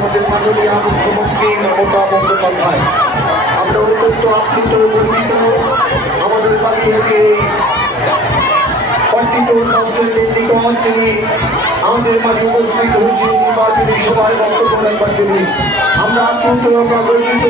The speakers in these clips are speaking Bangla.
আমাদের মাননীয় মুখ্যমন্ত্রী মমতা বন্দ্যোপাধ্যায়, আমরা অত্যন্ত আপ্লুত গর্বিত। আমাদের বাড়ি থেকে তিনি আমাদের মাঝে উপস্থিত হয়েছেন নির্বাচনী সভায় বক্তব্য রাখবার জন্য। আমরা আপ্লুত, আমরা গর্বিত।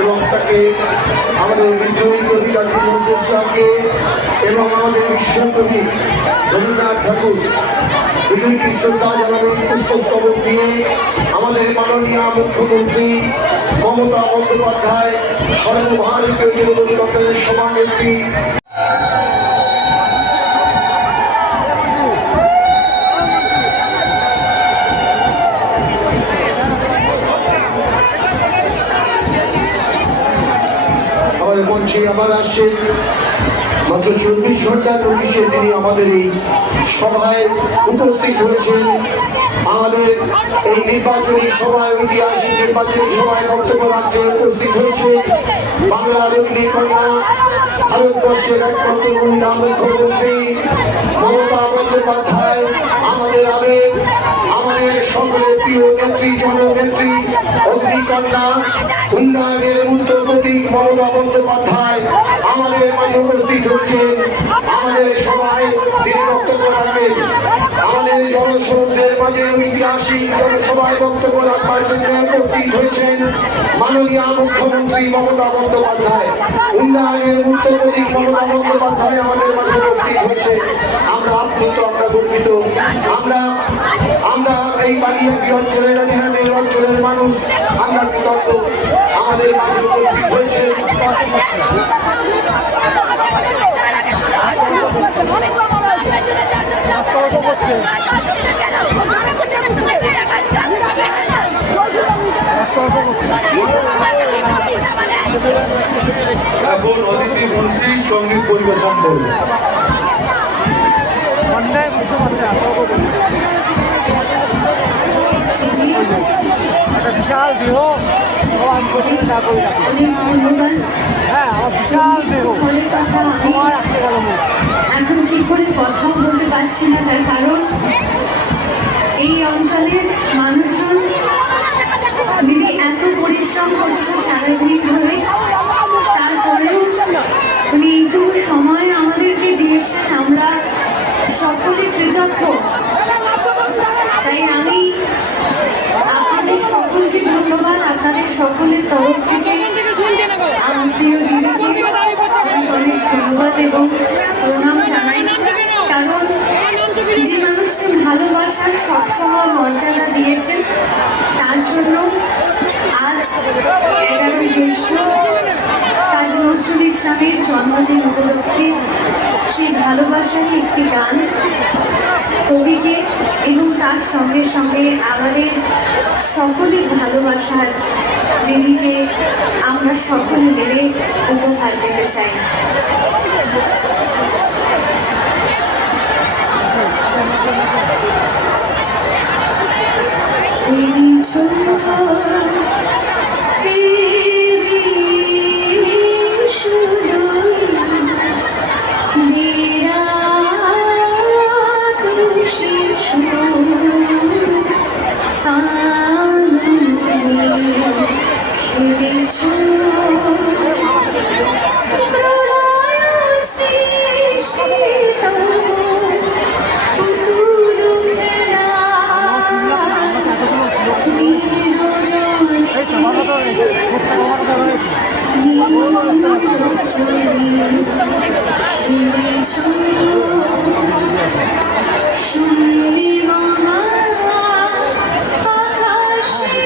এবং তাকে আমাদের বিদ্রোহী কবি কাজী নজরুল ইসলামকে এবং আমাদের বিশ্বকবি রবীন্দ্রনাথ ঠাকুর বিজয়ীকে শ্রদ্ধা জানানোর পুষ্পস্তবক দিয়ে আমাদের মাননীয় মুখ্যমন্ত্রী মমতা বন্দ্যোপাধ্যায় সর্বভারতীয় যুবদল দলের সভানেত্রী মঞ্চে আবার আসছেন। মাত্র 24 ঘন্টার নোটিশে তিনি আমাদের এই সভায় উপস্থিত হয়েছেন। আমাদের এই নির্বাচনী সভায়, ঐতিহাসিক নির্বাচনী সভায় বক্তব্য রাখতে উপস্থিত হয়েছে বাংলার অগ্নিকন্যা, ভারতবর্ষের একমাত্র মহিলা মুখ্যমন্ত্রী মমতা বন্দ্যোপাধ্যায়, আমাদের আবেগ, আমাদের সকলের প্রিয় নেত্রী, জননেত্রী, অগ্নিকন্যা, উন্নয়নের উত্তর প্রতীক মমতা বন্দ্যোপাধ্যায় আমাদের মাঝে উপস্থিত হয়েছেন। আমাদের সভায় তিনি বক্তব্য রাখবেন। আমাদের জনসমুদ্রের মাঝে ঐতিহাসিক জনসভায় বক্তব্য রাখবার জন্য উপস্থিত হয়েছেন মাননীয় মুখ্যমন্ত্রী মমতা বন্দ্যোপাধ্যায়, উন্নয়নের উত্তর প্রতীক মমতা বন্দ্যোপাধ্যায় আমাদের মাঝে উপস্থিত হয়েছে। আমরা আপ্লুত, আমরা গর্বিত। আমরা এই বাগিয়াটি অঞ্চলের, রাজধানী অঞ্চলের মানুষ, আমরা কৃতজ্ঞ আমাদের মাঝে উপস্থিত হয়েছে। এখন অদিতি মুন্সি সঙ্গীত পরিবেশন করবে। একটা বিশাল দেহ আমি কোশ্চেন না করি না। হ্যাঁ, আমার বিশাল দেহ তোমার আটকে গেল মুখ। এখন ঠিক করে কথাও বলতে পারছি না, তার কারণ এই অঞ্চলের মানুষজন দিদি এত পরিশ্রম করছে সারাদিন ধরে, তারপরেও উনি এইটুকু সময় আমাদেরকে দিয়েছেন, আমরা সকলে কৃতজ্ঞ। তাই আমি আপনাদের সকলকে ধন্যবাদ, আপনাদের সকলের তরফ থেকে আমার প্রিয় দিদিকে অনেক ধন্যবাদ এবং প্রণাম জানাই। কারণ যে মানুষটি ভালোবাসার সবসময় মর্যাদা দিয়েছেন, তার জন্য আজ 11 জ্যৈষ্ঠ কাজী নজরুল ইসলামের জন্মদিন উপলক্ষে সেই ভালোবাসারই একটি গান কবিকে এবং তার সঙ্গে সঙ্গে আমাদের সকলের ভালোবাসার দিদিকে আমরা সকলে মিলে উপহার দিতে চাই। শুনলি মামা আকাশে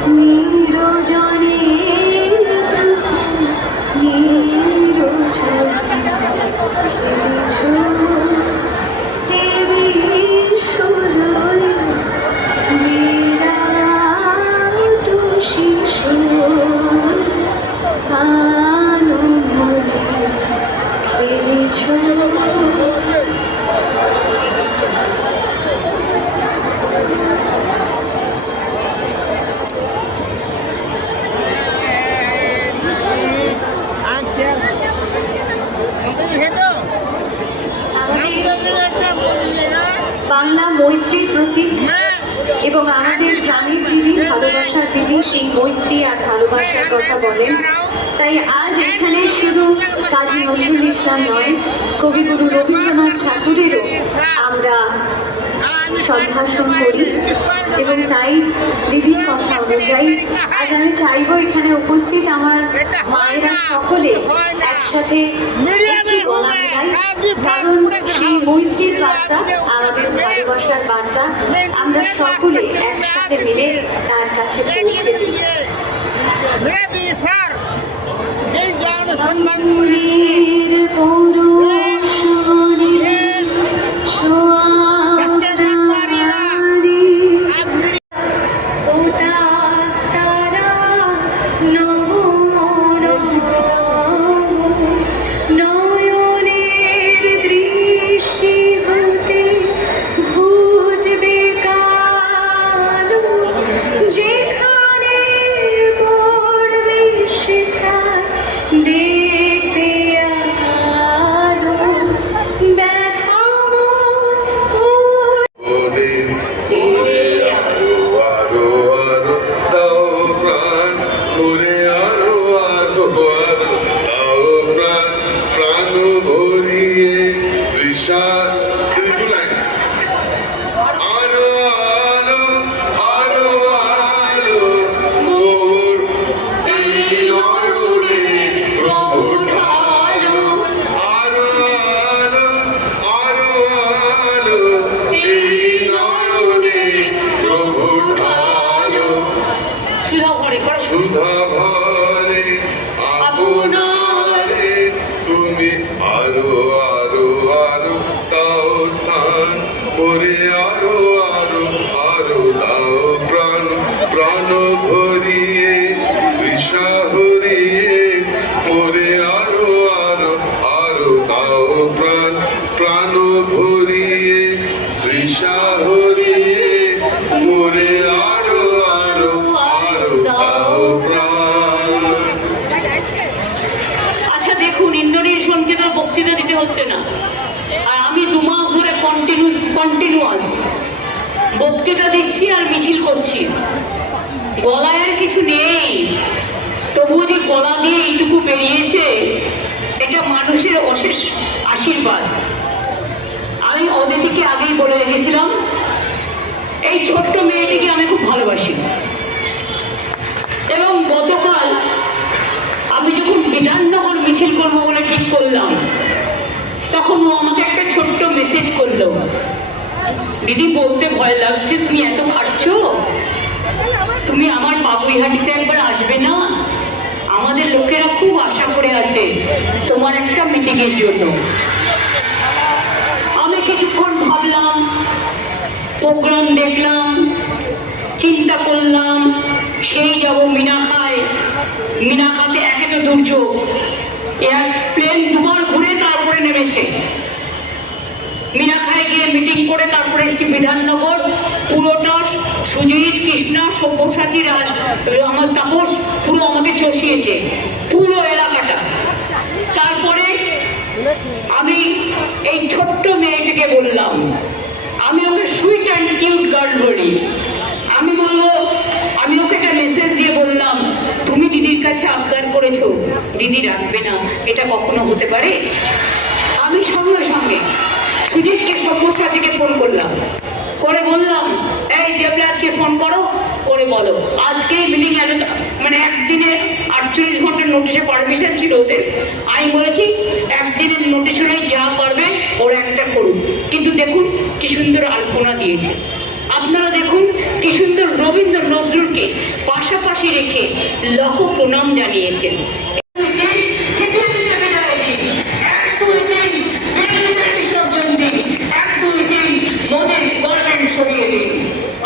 তুমি নিরজনে বাংলা মৈত্রীর প্রতীক এবং আমাদের গ্রামের দিদি ভালোবাসার দিদি সেই মৈত্রী আর ভালোবাসার কথা বলেন। তাই আজ এখানে শুধু কাজী নজরুল ইসলাম নয়, কবিগুরু রবীন্দ্রনাথ ঠাকুরেরও আমরা সম্ভাষণ করি এবং তাই দিদির কথা অনুযায়ী আজ আমি চাইবো এখানে উপস্থিত আমার মায়েরা সকলে একসাথে একটি গলা মেলাই, কারণ সেই মৈত্রীর বার্তা আমাদের ভালোবাসার বার্তা আমরা সকলে একসাথে মিলে তার কাছে পৌঁছে দিই। প্রাণ ভরিয়ে তৃষা হরিয়ে মোরে আরো আরো আরো দাও প্রাণ প্রাণ ভরিয়ে তৃষা হরিয়ে মোরে আরো আরো আরো দাও প্রাণ। আচ্ছা দেখুন, ইন্দ্রনীলকে তো বক্তৃতা দিতে হচ্ছে না, আর আমি 2 মাস ধরে কন্টিনিউয়াস বক্তৃতা দিচ্ছি আর মিছিল করছি, গলায় আর কিছু নেই, তবুও যে গলা দিয়ে এইটুকু বেরিয়েছে এটা মানুষের অশেষ আশীর্বাদ। আমি অদিতিকে আগেই বলে রেখেছিলাম এই ছোট্ট মেয়েটিকে আমি খুব ভালোবাসি, এবং গতকাল আমি যখন বিধাননগর মিছিল করবো বলে ঠিক করলাম তখন ও আমাকে একটা ছোট্ট মেসেজ করলো, দিদি বলতে ভয় লাগছে, তুমি এত খাটছো, তুমি আমার বাবুইহাটিতে একবার আসবে না, আমাদের লোকেরা খুব আশা করে আছে তোমার একটা মিটিংয়ের জন্য। আমি কিছুক্ষণ ভাবলাম, প্রোগ্রাম দেখলাম, চিন্তা করলাম, সেই যাব মিনাখায়, মিনাখাতে একে তো দুর্যোগ, প্লেন 2 বার ঘুরে তারপরে নেমেছে, মিনাখায় গিয়ে মিটিং করে তারপরে এসেছি বিধাননগর, পুরোটা সুজিত কৃষ্ণা সব্যসাচী রাজ আমার তাপস পুরো আমাকে চষিয়েছে পুরো এলাকাটা। তারপরে আমি এই ছোট্ট মেয়েটিকে বললাম, আমি ওকে সুইট অ্যান্ড কিউট গার্ল বলি, আমি বলবো, আমি ওকে একটা মেসেজ দিয়ে বললাম, তুমি দিদির কাছে আবদার করেছো, দিদি রাখবে না, এটা কখনো হতে পারে? আমি সঙ্গে সঙ্গে সুজিতকে সব্যসাচীকে ফোন করলাম, করে বললাম, এই দেবরাজকে ফোন করো, করে বলো আজকে মিটিং 48 ঘন্টার নোটিশে পারমিশন ছিল ওদের। আমি বলেছি একদিনের নোটিশ হলেই যা পারবে ওরা একটা করুন, কিন্তু দেখুন কি সুন্দর আলপনা দিয়েছে। আপনারা দেখুন কি সুন্দর রবীন্দ্র নজরুলকে পাশাপাশি রেখে লক্ষ প্রণাম জানিয়েছেন।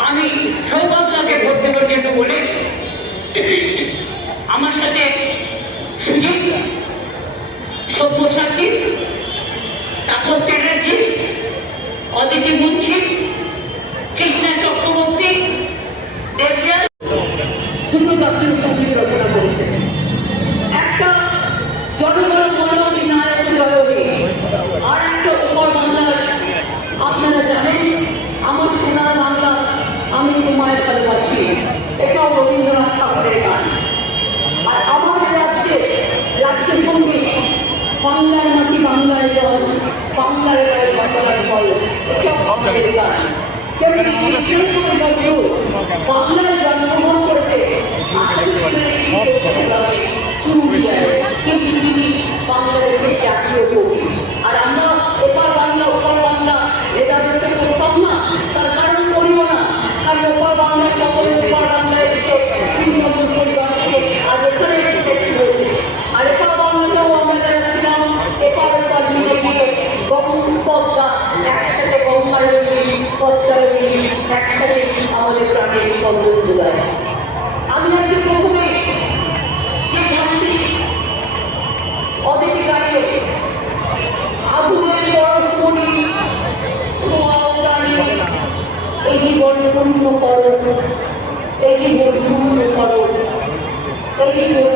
আমি সৌভাগ্যকে ভর্তি পর্যন্ত বলে আমার সাথে সুজিত, সব্যসাচী, তাপস চ্যাটার্জি, অদিতি মুন্সি, কৃষ্ণা চক্রবর্তী, দেবরাজ দুটো দপ্তর উপস্থিত রচনা করেছেন। একটা জনগণ নায়ক জয়ী, আর একটা উপর বাংলার আপনারা জানেন আমার সোনার বাংলা আমি তোমায় ভালোবাসি, এটাও রবীন্দ্রনাথ ঠাকুরের গান। আর আমাদের রাজ্যের সঙ্গীত বাংলার মাটি বাংলার জল, বাংলার গায়ে বাংলার ফল, এটাও আমাদের গান। বাংলায় জন্মগ্রহণ করেছে বাংলাদেশের জাতীয় কবি। আর আমরা এপার বাংলা ওপার বাংলা এটা করতাম না, তার কারণ করিব না, কারণ ওপার বাংলার সকলে ওপার বাংলায় এসে আর এখানে আর এপার বাংলাতেও আমরা যারা ছিলাম এপার ওপার মিলে গিয়ে পদ্মা একসাথে গঙ্গার পদ্মার একসাথে আমাদের প্রাণের সম্বন্ধ দেয়। আমি আজকে প্রথমে যে গানটি অদিতি গাইয়ে আগুনের পরশমণি এই জীবন পূর্ণ করো, এই জীবন পূর্ণ করো, এই জীবন